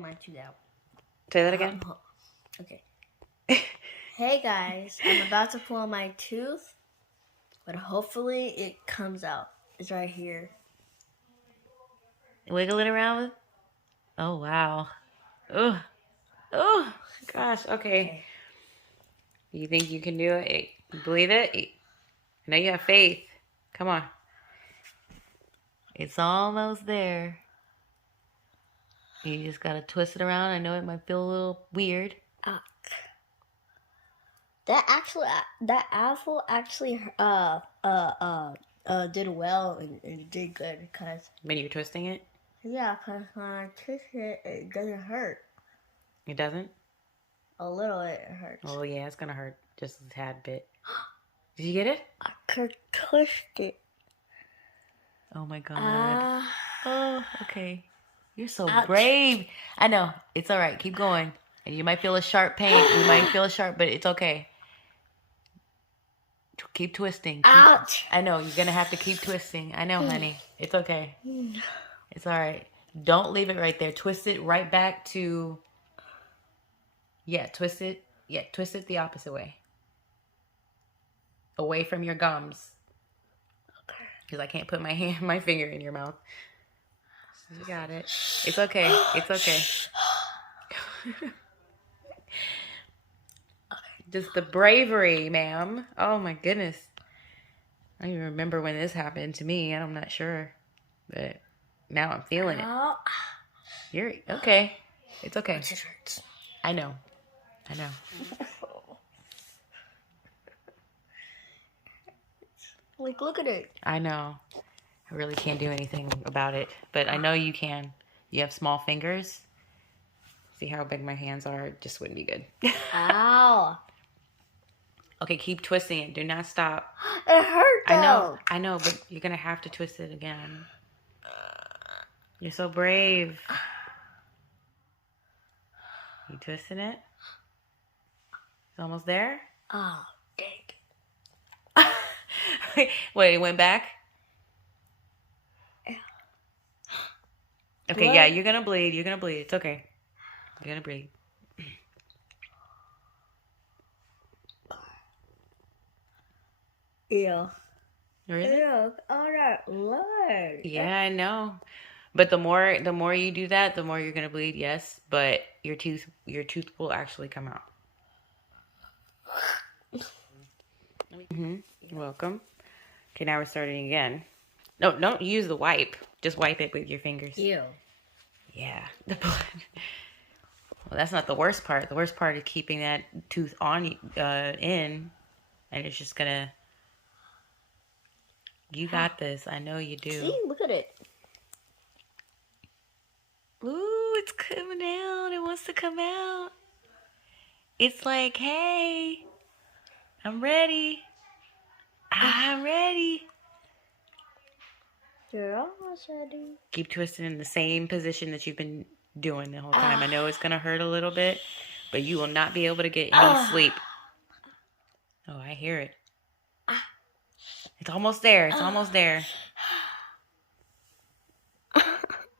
My tooth out. Say that again. Okay. Hey guys, I'm about to pull my tooth, but hopefully it comes out. It's right here. Wiggle it around. Oh wow. Oh, oh gosh. Okay. You think you can do it? You believe it? I know you have faith. Come on. It's almost there. You just gotta twist it around. I know it might feel a little weird. That apple actually did well and did good because When you're twisting it, when I twist it, it doesn't hurt. it doesn't. A little it hurts. Oh yeah, it's gonna hurt just a tad bit. Did you get it? I could twist it. Oh my god. Oh, okay. You're so Ouch. brave. I know. It's all right. Keep going. And you might feel a sharp pain. You might feel a sharp, but it's okay. Keep twisting. Ouch. I know. You're going to have to keep twisting. I know, honey. It's okay. It's all right. Don't leave it right there. Twist it right back to... Yeah, twist it. Yeah, twist it the opposite way. Away from your gums. Because I can't put my finger in your mouth. You got it. It's okay. It's okay. Just the bravery, ma'am. Oh my goodness. I don't even remember when this happened to me. I'm not sure. But now I'm feeling it. You're okay. It's okay. It just hurts. I know. I know. Like, look at it. I know. I really can't do anything about it. But I know you can. You have small fingers. See how big my hands are? It just wouldn't be good. Ow. Okay, keep twisting it. Do not stop. It hurt though. I know, but you're going to have to twist it again. You're so brave. You twisting it? It's almost there? Oh, dang. Wait, it went back? Okay, What? yeah, you're going to bleed. You're going to bleed. It's okay. You're going to bleed. Yeah. Really? Yeah. All right. Lord. Yeah, I know. But the more you do that, the more you're going to bleed, yes. But your tooth will actually come out. You're welcome. Okay, now we're starting again. No, don't use the wipe. Just wipe it with your fingers. Ew. Yeah. The blood. Well, that's not the worst part. The worst part is keeping that tooth on in, and it's just gonna. You got this. I know you do. See, look at it. Ooh, it's coming out. It wants to come out. It's like, hey, I'm ready. I'm ready. You're almost ready. Keep twisting in the same position that you've been doing the whole time. I know it's going to hurt a little bit, but you will not be able to get any sleep. Oh, I hear it. It's almost there. It's almost there.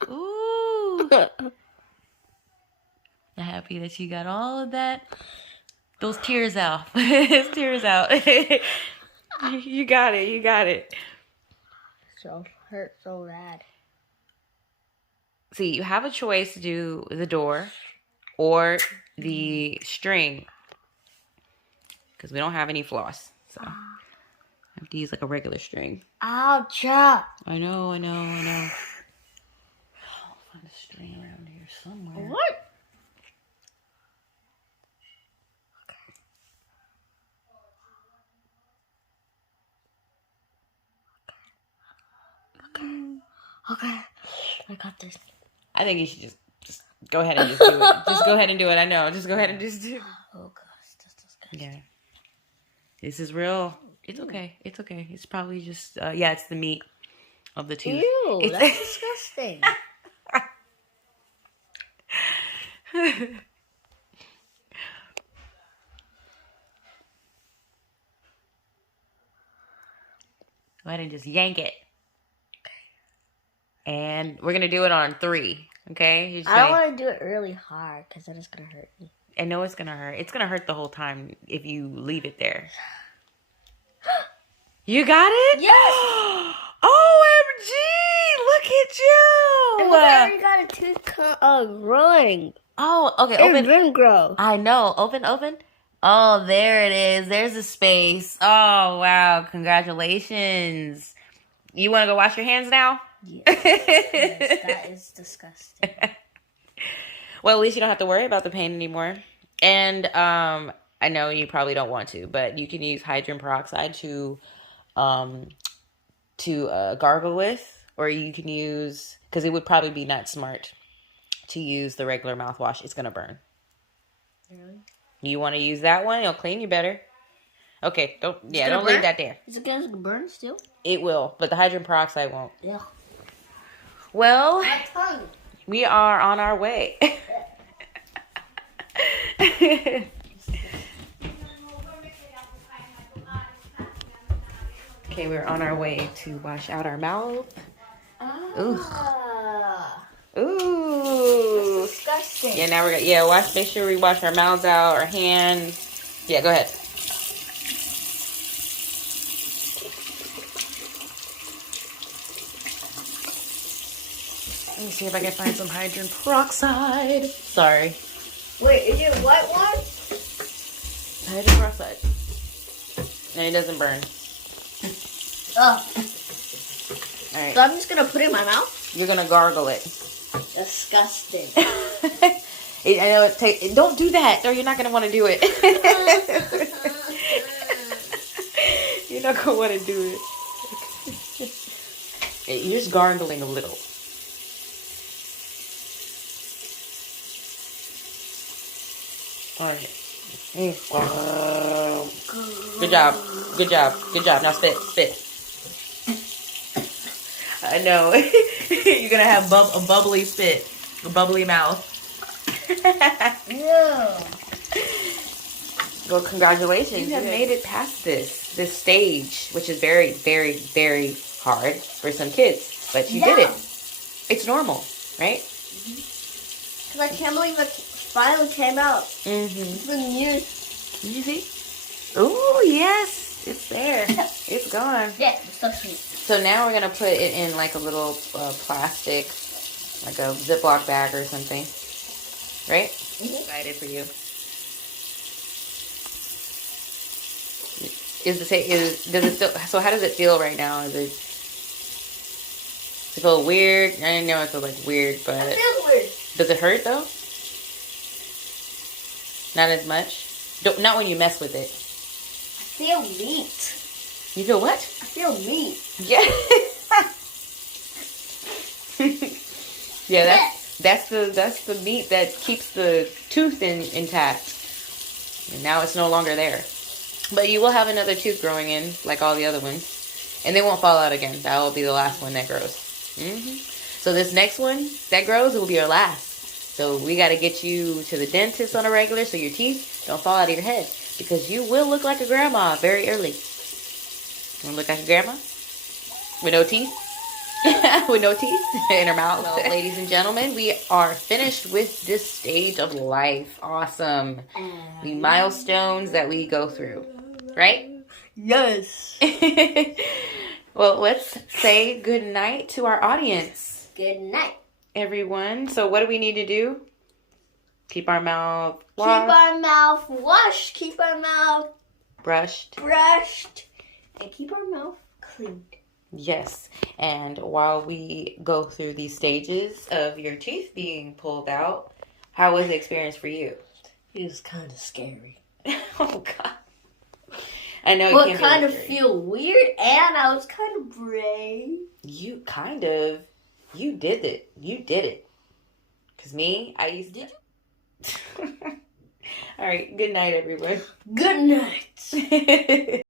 Ooh. I'm happy that you got all of that. Those tears out. Those tears out. You got it. You got it. So hurt so bad. See, you have a choice to do the door or the string. Because we don't have any floss. So I have to use like a regular string. Ouch. I know. I'll find a string around here somewhere. What? Okay. I got this. I think you should just go ahead and just do it. Just go ahead and do it. I know. Just go ahead and just do it. Oh gosh, that's disgusting. Yeah. This is real. It's okay. It's okay. It's probably just, yeah, it's the meat of the tooth. Ew, It's that's disgusting. Go ahead and just yank it. And we're going to do it on 3. Okay? You just I don't gonna- want to do it really hard because then it's going to hurt me. I know it's gonna hurt. It's gonna hurt the whole time if you leave it there. You got it? Yes! OMG! Look at you! And look, I already got a tooth growing. Oh, okay. It Open. didn't grow. I know. Open. Oh, there it is. There's a space. Oh, wow. Congratulations. You want to go wash your hands now? Yes. Yes, that is disgusting. Well, at least you don't have to worry about the pain anymore. And I know you probably don't want to, but you can use hydrogen peroxide to gargle with, or you can use, because it would probably be not smart to use the regular mouthwash. It's gonna burn. Really? You want to use that one? It'll clean you better. Okay, don't burn? leave that there. Is it gonna burn still? It will, but the hydrogen peroxide won't. Yeah. Well, My tongue. we are on our way. Okay, we're on our way to wash out our mouth. Ooh. That's disgusting. Yeah, now we're gonna make sure we wash our mouths out, our hands. Yeah, go ahead. Let me see if I can find some hydrogen peroxide. Sorry. Wait, is it white one? Hydrogen peroxide. And it doesn't burn. Oh. Alright. So I'm just gonna put it in my mouth? You're gonna gargle it. Disgusting. I know don't do that, or you're not gonna want to do it. You're not gonna want to do it. You're just gargling a little. All right. Good job. Good job. Good job. Now spit. Spit. I know. You're gonna have a bubbly spit, a bubbly mouth. Yeah. Well, congratulations. You have made it past this stage, which is very, very, very hard for some kids. But you did it. It's normal, right? Because I can't believe it finally came out. Mm-hmm. It's been years. You see? Ooh, yes. It's there. It's gone. Yeah, it's so sweet. So now we're going to put it in like a little plastic, like a Ziploc bag or something. Right? Mm-hmm. Excited for you. So how does it feel right now? Does it feel weird? I know it feels like weird, but It feels weird. does it hurt though? Not as much? Not when you mess with it. I feel meat. You feel what? I feel meat. Yeah. Yeah, that's the meat that keeps the tooth intact. And now it's no longer there. But you will have another tooth growing in, like all the other ones. And they won't fall out again. That will be the last one that grows. So this next one that grows, it will be your last. So we got to get you to the dentist on a regular so your teeth don't fall out of your head. Because you will look like a grandma very early. You want to look like a grandma? With no teeth? With no teeth in her mouth. Well, ladies and gentlemen, we are finished with this stage of life. Awesome. The milestones that we go through. Right? Yes. Well, let's say good night to our audience. Good night. Everyone. So what do we need to do? Keep our mouth washed. Keep our mouth washed. Keep our mouth brushed. And keep our mouth cleaned. Yes. And while we go through these stages of your teeth being pulled out, how was the experience for you? It was kind of scary. Oh, God. I know. Well, it kind of feel weird, and I was kind of brave. You did it. You did it. Because me, I used to. All right. Good night, everyone. Good night.